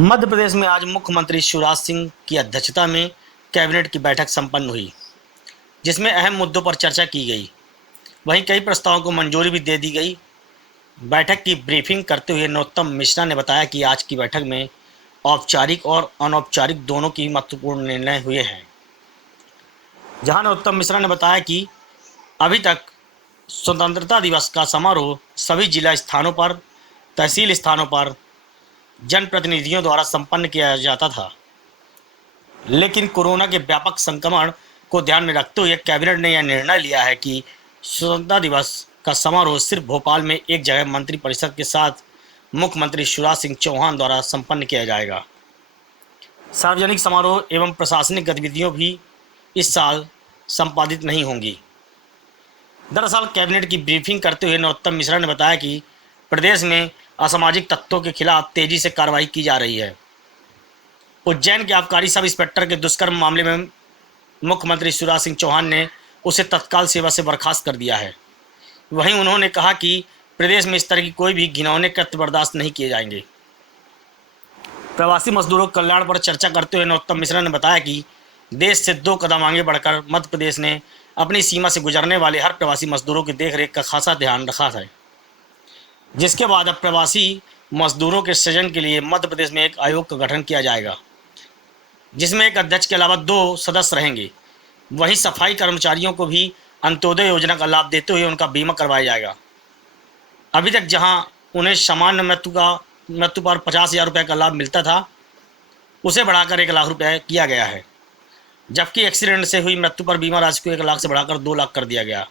मध्य प्रदेश में आज मुख्यमंत्री शिवराज सिंह की अध्यक्षता में कैबिनेट की बैठक संपन्न हुई, जिसमें अहम मुद्दों पर चर्चा की गई। वहीं कई प्रस्तावों को मंजूरी भी दे दी गई। बैठक की ब्रीफिंग करते हुए नरोत्तम मिश्रा ने बताया कि आज की बैठक में औपचारिक और अनौपचारिक दोनों की महत्वपूर्ण निर्णय हुए हैं। जहां नरोत्तम मिश्रा ने बताया कि अभी तक स्वतंत्रता दिवस का समारोह सभी जिला स्थानों पर, तहसील स्थानों पर जनप्रतिनिधियों द्वारा संपन्न किया जाता था, लेकिन कोरोना के व्यापक संक्रमण को ध्यान में रखते हुए कैबिनेट ने यह निर्णय लिया है कि स्वतंत्रता दिवस का समारोह सिर्फ भोपाल में एक जगह मंत्रिपरिषद के साथ मुख्यमंत्री शिवराज सिंह चौहान द्वारा संपन्न किया जाएगा। सार्वजनिक समारोह एवं प्रशासनिक गतिविधियों भी इस साल संपादित नहीं होंगी। दरअसल कैबिनेट की ब्रीफिंग करते हुए नरोत्तम मिश्रा ने बताया कि प्रदेश में असामाजिक तत्वों के खिलाफ तेजी से कार्रवाई की जा रही है। उज्जैन के आबकारी सब इंस्पेक्टर के दुष्कर्म मामले में मुख्यमंत्री शिवराज सिंह चौहान ने उसे तत्काल सेवा से बर्खास्त कर दिया है। वहीं उन्होंने कहा कि प्रदेश में इस तरह की कोई भी घिनौने कृत्य बर्दाश्त नहीं किए जाएंगे। प्रवासी मजदूरों के कल्याण पर चर्चा करते हुए नरोत्तम मिश्रा ने बताया कि देश से 2 कदम आगे बढ़कर मध्य प्रदेश ने अपनी सीमा से गुजरने वाले हर प्रवासी मजदूरों की देखरेख का खासा ध्यान रखा है, जिसके बाद अब प्रवासी मजदूरों के सृजन के लिए मध्य प्रदेश में एक आयोग का गठन किया जाएगा, जिसमें एक अध्यक्ष के अलावा 2 सदस्य रहेंगे। वहीं सफाई कर्मचारियों को भी अंत्योदय योजना का लाभ देते हुए उनका बीमा करवाया जाएगा। अभी तक जहां उन्हें सामान्य मृत्यु पर 50,000 रुपये का लाभ मिलता था, उसे बढ़ाकर 1 लाख रुपये किया गया है, जबकि एक्सीडेंट से हुई मृत्यु पर बीमा राशि को 1 लाख से बढ़ाकर 2 लाख कर दिया गया।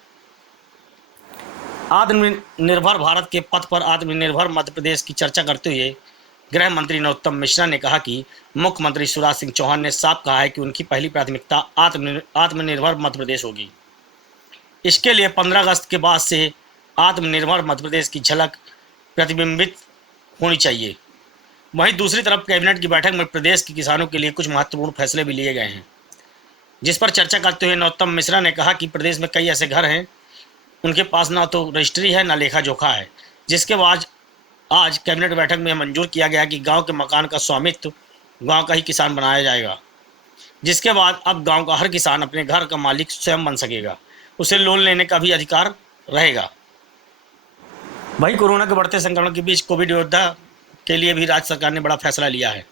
आत्मनिर्भर भारत के पथ पर आत्मनिर्भर मध्य प्रदेश की चर्चा करते हुए गृह मंत्री नरोत्तम मिश्रा ने कहा कि मुख्यमंत्री शिवराज सिंह चौहान ने साफ कहा है कि उनकी पहली प्राथमिकता आत्मनिर्भर मध्य प्रदेश होगी। इसके लिए 15 अगस्त के बाद से आत्मनिर्भर मध्य प्रदेश की झलक प्रतिबिंबित होनी चाहिए। वहीं दूसरी तरफ कैबिनेट की बैठक में प्रदेश के किसानों के लिए कुछ महत्वपूर्ण फैसले भी लिए गए हैं, जिस पर चर्चा करते हुए नरोत्तम मिश्रा ने कहा कि प्रदेश में कई ऐसे घर हैं, उनके पास ना तो रजिस्ट्री है ना लेखा जोखा है, जिसके बाद आज कैबिनेट बैठक में मंजूर किया गया कि गांव के मकान का स्वामित्व गांव का ही किसान बनाया जाएगा, जिसके बाद अब गांव का हर किसान अपने घर का मालिक स्वयं बन सकेगा। उसे लोन लेने का भी अधिकार रहेगा। वहीं कोरोना के बढ़ते संक्रमण के बीच कोविड योद्धा के लिए भी राज्य सरकार ने बड़ा फैसला लिया है।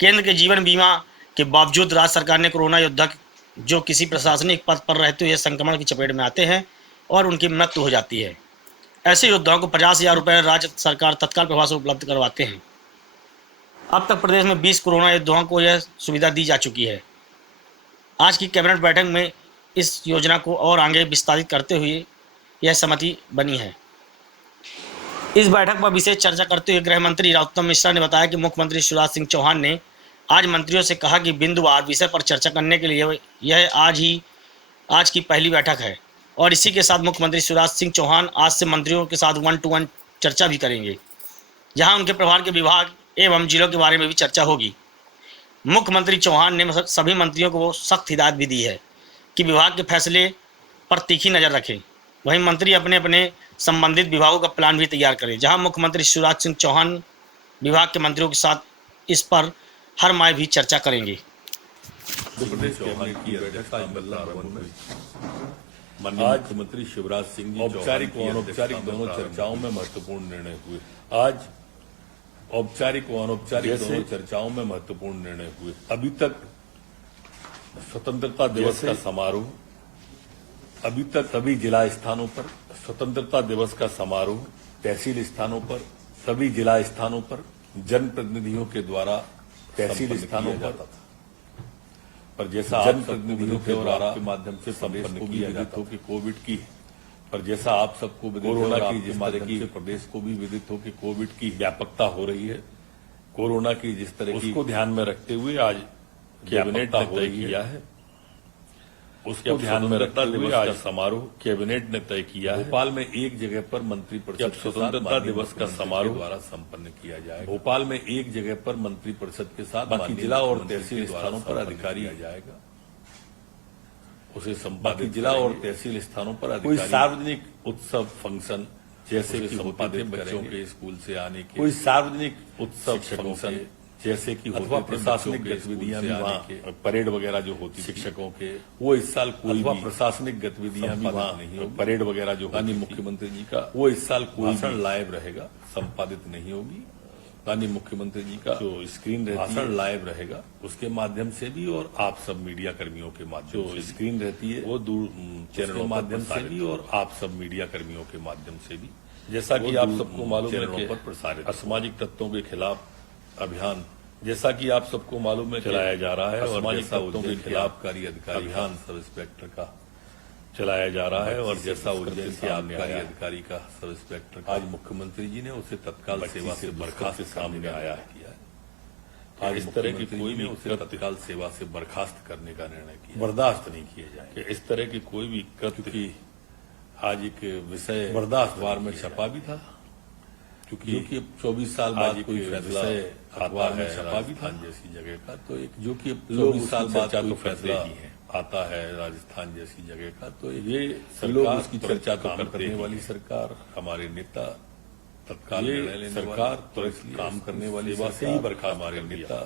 केंद्र के जीवन बीमा के बावजूद राज्य सरकार ने कोरोना योद्धा जो किसी प्रशासनिक पद पर रहते हुए संक्रमण की चपेट में आते हैं और उनकी मृत्यु हो जाती है, ऐसे योद्धाओं को 50,000 रुपये राज्य सरकार तत्काल प्रभाव से उपलब्ध करवाते हैं। अब तक प्रदेश में 20 कोरोना योद्धाओं को यह सुविधा दी जा चुकी है। आज की कैबिनेट बैठक में इस योजना को और आगे विस्तारित करते हुए यह सहमति बनी है। इस बैठक पर विशेष चर्चा करते हुए गृह मंत्री नरोत्तम मिश्रा ने बताया कि मुख्यमंत्री शिवराज सिंह चौहान ने आज मंत्रियों से कहा कि बिंदुवार विषय पर चर्चा करने के लिए यह आज की पहली बैठक है और इसी के साथ मुख्यमंत्री शिवराज सिंह चौहान आज से मंत्रियों के साथ 1-to-1 चर्चा भी करेंगे, जहां उनके प्रभार के विभाग एवं जिलों के बारे में भी चर्चा होगी। मुख्यमंत्री चौहान ने सभी मंत्रियों को सख्त हिदायत भी दी है कि विभाग के फैसले पर तीखी नज़र रखें। वहीं मंत्री अपने अपने संबंधित विभागों का प्लान भी तैयार करें, जहां मुख्यमंत्री शिवराज सिंह चौहान विभाग के मंत्रियों के साथ इस पर हर माह भी चर्चा करेंगे। आज मुख्यमंत्री शिवराज सिंह जी औपचारिक व अनौपचारिक दोनों चर्चाओं में महत्वपूर्ण निर्णय हुए। आज औपचारिक व अनौपचारिक दोनों चर्चाओं में महत्वपूर्ण निर्णय हुए। अभी तक स्वतंत्रता दिवस का समारोह, अभी तक सभी जिला स्थानों पर स्वतंत्रता दिवस का समारोह, तहसील स्थानों पर, सभी जिला स्थानों पर जनप्रतिनिधियों के द्वारा तहसील स्थानों पर जैसा जनप्रतिनिधियों के द्वारा के माध्यम से प्रदेश को भी विदित हो कि कोविड की, पर जैसा आप सबको कोरोना की जिस तरह की प्रदेश को भी विदित हो कि कोविड की व्यापकता हो रही है, कोरोना की जिस तरह की उसको ध्यान में रखते हुए आज कैबिनेट ने तय किया है, उसको ध्यान में रखते हुए आज समारोह कैबिनेट ने तय किया है। भोपाल में एक जगह पर मंत्रिपरिषद स्वतंत्रता दिवस का समारोह द्वारा संपन्न किया जाएगा। भोपाल में एक जगह पर मंत्रिपरिषद के साथ बाकी जिला और तहसील स्थानों पर अधिकारी आ जाएगा, उसे बाकी जिला और तहसील स्थानों पर अधिकारी। कोई सार्वजनिक उत्सव फंक्शन जैसे कि होते थे बच्चों के स्कूल से आने के, कोई सार्वजनिक उत्सव फंक्शन जैसे कि अथवा होते थे प्रशासनिक बच्चों के गतिविधियां स्कूल भी से वहाँ आने के, परेड वगैरह जो होती शिक्षकों के वो इस साल कोई अथवा भी प्रशासनिक गतिविधियां भी वहाँ नहीं होगी। परेड वगैरह जो माननीय होती थी, मुख्यमंत्री जी का वो इस साल कोई भाषण भी लाइव रहेगा, संपादित नहीं होगी। माननीय मुख्यमंत्री जी का जो स्क्रीन रहती है भाषण लाइव रहेगा, उसके माध्यम से भी और आप सब मीडिया कर्मियों के माध्यम जो से स्क्रीन रहती है वो दूर चैनलों चैनलों पर माध्यम से प्रसारित भी और आप सब मीडिया कर्मियों के माध्यम से भी जैसा कि वो आप दूर सबको मालूम है चैनलों कि पर प्रसारित असामाजिक तत्वों के खिलाफ अभियान जैसा कि आप सबको मालूम है चलाया जा रहा है और असामाजिक जैसा तत्वों के उज्जैन के खिलाफ आबकारी अधिकारी अभियान सब इंस्पेक्टर का चलाया जा रहा है और और जैसा उज्जैन के सामने आबकारी आया अधिकारी का सब इंस्पेक्टर आज मुख्यमंत्री जी ने उसे तत्काल सेवा से बर्खास्त सामने आया है किया है। आज इस तरह की कोई भी उसे कृत्य तत्काल सेवा से बर्खास्त करने का निर्णय किया बर्दाश्त नहीं किए कि जाएंगे इस तरह की कोई भी कृत्य की आज एक विषय बर्दाश्त अखबार में नहीं छपा भी था क्योंकि जो कि 24 साल आज बाद एक कोई फैसला विषय अखबार आता में है छपा भी था राजस्थान जैसी जगह का तो एक जो कि लोग 24 साल उसकी बाद चर्चा कोई तो करते फैसला ही हैं। आता है राजस्थान जैसी जगह का तो ये लोग सरकार उसकी तुरंत चर्चा तो काम करने करने वाली सरकार हमारे नेता तत्काल ये निर्णय लेने सरकार वाले, तुरंत इसलिए काम करने वाली सेवा से ही सरकार बर्खास्त हमारे कर दिया। नेता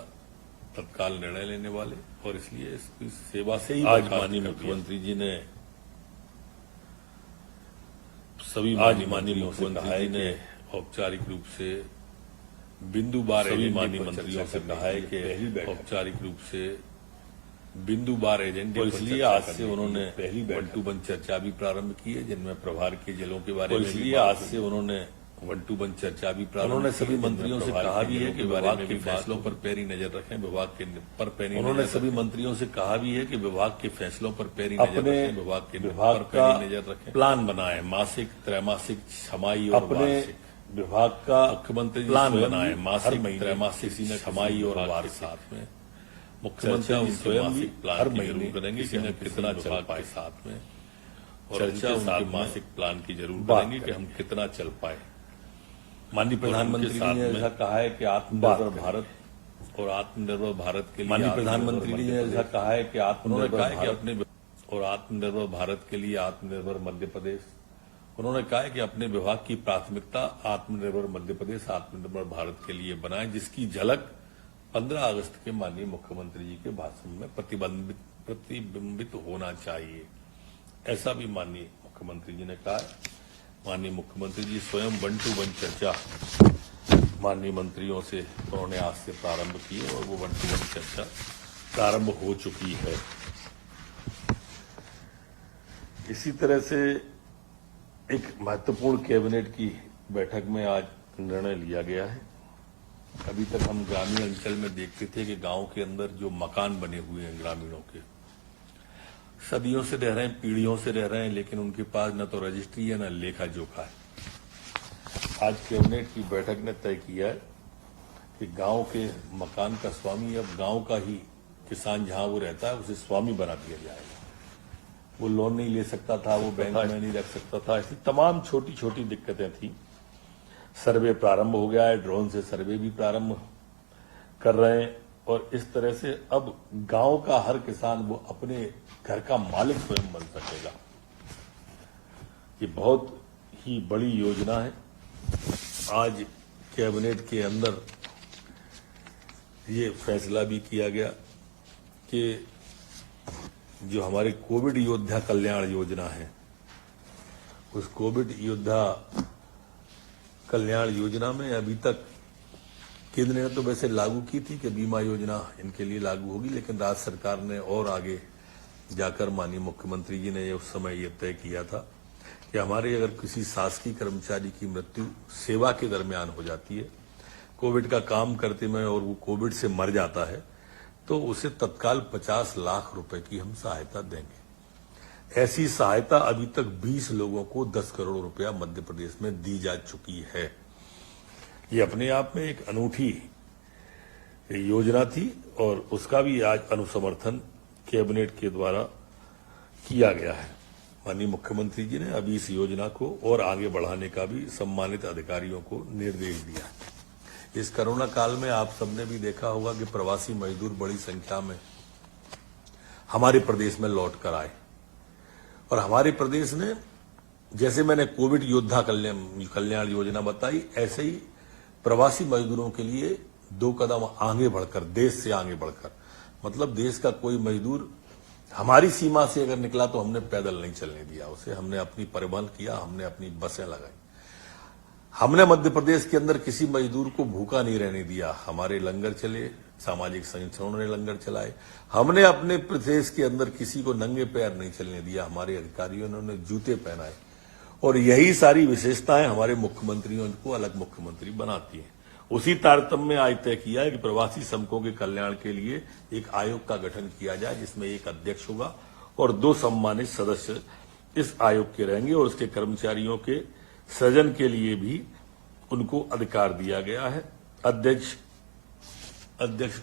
तत्काल निर्णय लेने वाले और इसलिए इसकी सेवा से ही आज बर्खास्त माननीय कर दिया। मुख्यमंत्री जी ने सभी आज माननीय माननीय मंत्रियों से मुख्यमंत्री कहा है जी ने कि औपचारिक रूप से बिंदुवार सभी एजेंडे माननीय पर मंत्रियों चर्चा से करने कहा है के कि लिए पहली बैठक औपचारिक रूप से बिंदुवार एजेंडे और पर इसलिए चर्चा आज से करने के उन्होंने लिए पहली वन बैठक टू वन चर्चा भी प्रारंभ की है जिनमें प्रभार के जिलों के बारे और में भी इसलिए बात आज हुई। से उन्होंने वन टू वन चर्चा भी प्रारंभ उन्होंने की सभी है, जिनमें मंत्रियों से प्रभार कहा के भी है जिलों कि के बारे विभाग में के भी फैसलों बात पर पैरी नजर रखें विभाग के पर पैनी उन्होंने नजर सभी रखें। मंत्रियों से कहा भी है कि विभाग के फैसलों पर पैरी नजर अपने रखें विभाग के विभाग पर का पैनी नजर रखें प्लान बनाए मासिक त्रैमासिक छमाई और अपने वार्षिक विभाग का मुख्यमंत्री जी प्लान स्वयं बनाए हर मासिक महीने त्रैमासिक किसी न छमाई और विभाग के वार्षिक साथ में चर्चा मुख्यमंत्री जी उनके स्वयं मासिक मासिक प्लान हर की महीने जरूर करेंगे किसी कि न हम किसी कितना चल विभाग पाए के साथ में और चर्चा उनके साथ उनके मासिक प्लान की जरूर बात करेंगे कि हम कितना चल पाए माननीय प्रधानमंत्री जी ने ऐसा कहा है कि आत्मनिर्भर भारत और आत्मनिर्भर भारत के लिए माननीय प्रधानमंत्री जी ने ऐसा कहा है कि उन्होंने आत्मनिर्भर कहा है कि भारत अपने और आत्मनिर्भर भारत के लिए आत्मनिर्भर मध्य प्रदेश उन्होंने कहा है कि अपने विभाग की प्राथमिकता आत्मनिर्भर मध्य प्रदेश आत्मनिर्भर भारत के लिए बनाए जिसकी झलक 15 अगस्त के माननीय मुख्यमंत्री जी के भाषण में प्रतिबिंबित होना चाहिए ऐसा भी माननीय मुख्यमंत्री जी ने कहा है। माननीय मुख्यमंत्री जी स्वयं वन टू वन चर्चा माननीय मंत्रियों से उन्होंने आज से प्रारंभ की है और वो वन टू वन चर्चा प्रारंभ हो चुकी है। इसी तरह से एक महत्वपूर्ण कैबिनेट की बैठक में आज निर्णय लिया गया है। अभी तक हम ग्रामीण अंचल में देखते थे कि गांव के अंदर जो मकान बने हुए हैं ग्रामीणों के सदियों से रह रहे हैं पीढ़ियों से रह रहे हैं लेकिन उनके पास न तो रजिस्ट्री है न लेखा जोखा है। आज कैबिनेट की बैठक ने तय किया है कि गांव के मकान का स्वामी अब गांव का ही किसान जहां वो रहता है उसे स्वामी बना दिया जाएगा। वो लोन नहीं ले सकता था, वो बैंक में नहीं रख सकता था, ऐसी तमाम छोटी छोटी दिक्कतें थी। सर्वे प्रारंभ हो गया है, ड्रोन से सर्वे भी प्रारंभ कर रहे हैं और इस तरह से अब गांव का हर किसान वो अपने घर का मालिक स्वयं बन सकेगा। ये बहुत ही बड़ी योजना है। आज कैबिनेट के अंदर ये फैसला भी किया गया कि जो हमारे कोविड योद्धा कल्याण योजना है उस कोविड योद्धा कल्याण योजना में अभी तक केंद्र ने तो वैसे लागू की थी कि बीमा योजना इनके लिए लागू होगी लेकिन राज्य सरकार ने और आगे जाकर माननीय मुख्यमंत्री जी ने उस समय ये तय किया था कि हमारे अगर किसी शासकीय कर्मचारी की मृत्यु सेवा के दरमियान हो जाती है कोविड का काम करते में और वो कोविड से मर जाता है तो उसे तत्काल 50 लाख रुपए की हम सहायता देंगे। ऐसी सहायता अभी तक 20 लोगों को 10 करोड़ रुपया मध्य प्रदेश में दी जा चुकी है। ये अपने आप में एक अनूठी योजना थी और उसका भी आज अनुसमर्थन कैबिनेट के द्वारा किया गया है। माननीय मुख्यमंत्री जी ने अभी इस योजना को और आगे बढ़ाने का भी सम्मानित अधिकारियों को निर्देश दिया। इस कोरोना काल में आप सबने भी देखा होगा कि प्रवासी मजदूर बड़ी संख्या में हमारे प्रदेश में लौट कर आए और हमारे प्रदेश ने जैसे मैंने कोविड योद्धा कल्याण योजना बताई ऐसे ही प्रवासी मजदूरों के लिए 2 कदम आगे बढ़कर, देश से आगे बढ़कर, मतलब देश का कोई मजदूर हमारी सीमा से अगर निकला तो हमने पैदल नहीं चलने दिया उसे, हमने अपनी परिवहन किया, हमने अपनी बसें लगाई। हमने मध्य प्रदेश के अंदर किसी मजदूर को भूखा नहीं रहने दिया, हमारे लंगर चले, सामाजिक संगठनों ने लंगर चलाए। हमने अपने प्रदेश के अंदर किसी को नंगे पैर नहीं चलने दिया, हमारे अधिकारियों ने उन्हें जूते पहनाए। और यही सारी विशेषताएं हमारे मुख्यमंत्रियों को अलग मुख्यमंत्री बनाती हैं। उसी तारतम्य में आज तय किया है कि प्रवासी श्रमिकों के कल्याण के लिए एक आयोग का गठन किया जाए, जिसमें एक अध्यक्ष होगा और 2 सम्मानित सदस्य इस आयोग के रहेंगे, और उसके कर्मचारियों के सृजन के लिए भी उनको अधिकार दिया गया है। अध्यक्ष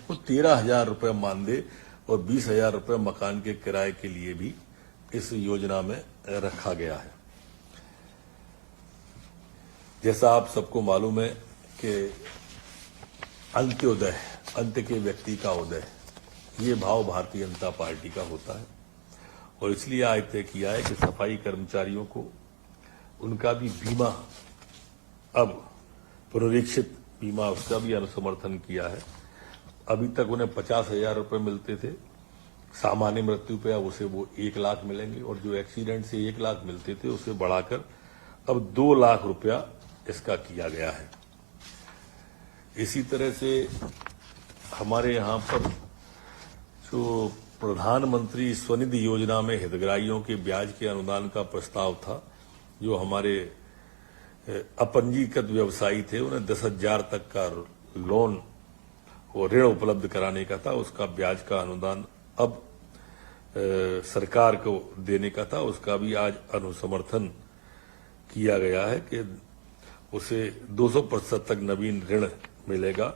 को 13,000 रुपये मानदेय और 20,000 रुपये मकान के किराए के लिए भी इस योजना में रखा गया है। जैसा आप सबको मालूम है कि अंत्योदय, अंत्य के व्यक्ति का उदय, ये भाव भारतीय जनता पार्टी का होता है, और इसलिए आज तय किया है कि सफाई कर्मचारियों को उनका भी बीमा, अब पुनरीक्षित बीमा, उसका भी अनुसमर्थन किया है। अभी तक उन्हें 50,000 रुपये मिलते थे सामान्य मृत्यु पे, अब उसे वो 1 लाख मिलेंगे, और जो एक्सीडेंट से 1 लाख मिलते थे उसे बढ़ाकर अब 2 लाख रुपया इसका किया गया है। इसी तरह से हमारे यहाँ पर जो प्रधानमंत्री स्वनिधि योजना में हितग्राहियों के ब्याज के अनुदान का प्रस्ताव था, जो हमारे अपंजीकृत व्यवसायी थे उन्हें 10,000 तक का लोन और ऋण उपलब्ध कराने का था, उसका ब्याज का अनुदान अब सरकार को देने का था, उसका भी आज अनुसमर्थन किया गया है कि उसे 200% तक नवीन ऋण मिलेगा।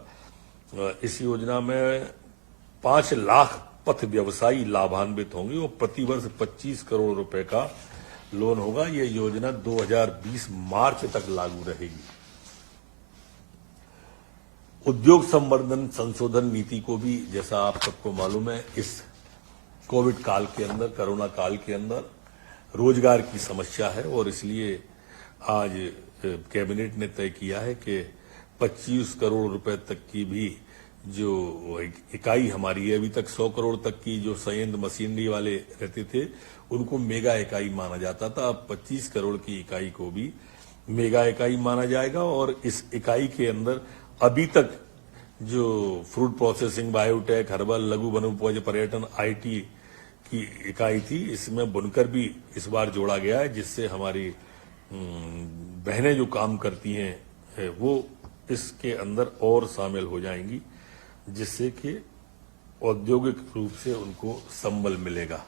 इस योजना में 5 लाख पथ व्यवसायी लाभान्वित होंगे और प्रतिवर्ष 25 करोड़ रुपए का लोन होगा। यह योजना 2020 मार्च तक लागू रहेगी। उद्योग संवर्धन संशोधन नीति को भी, जैसा आप सबको मालूम है, इस कोविड काल के अंदर, कोरोना काल के अंदर रोजगार की समस्या है, और इसलिए आज कैबिनेट ने तय किया है कि 25 करोड़ रुपए तक की भी जो इकाई हमारी है, अभी तक 100 करोड़ तक की जो संयंत्र मशीनरी वाले रहते थे उनको मेगा इकाई माना जाता था, अब 25 करोड़ की इकाई को भी मेगा इकाई माना जाएगा। और इस इकाई के अंदर अभी तक जो फ्रूट प्रोसेसिंग, बायोटेक, हर्बल, लघु वनोपज, पर्यटन, IT की इकाई थी, इसमें बुनकर भी इस बार जोड़ा गया है, जिससे हमारी बहनें जो काम करती हैं वो इसके अंदर और शामिल हो जाएंगी, जिससे कि औद्योगिक रूप से उनको संबल मिलेगा।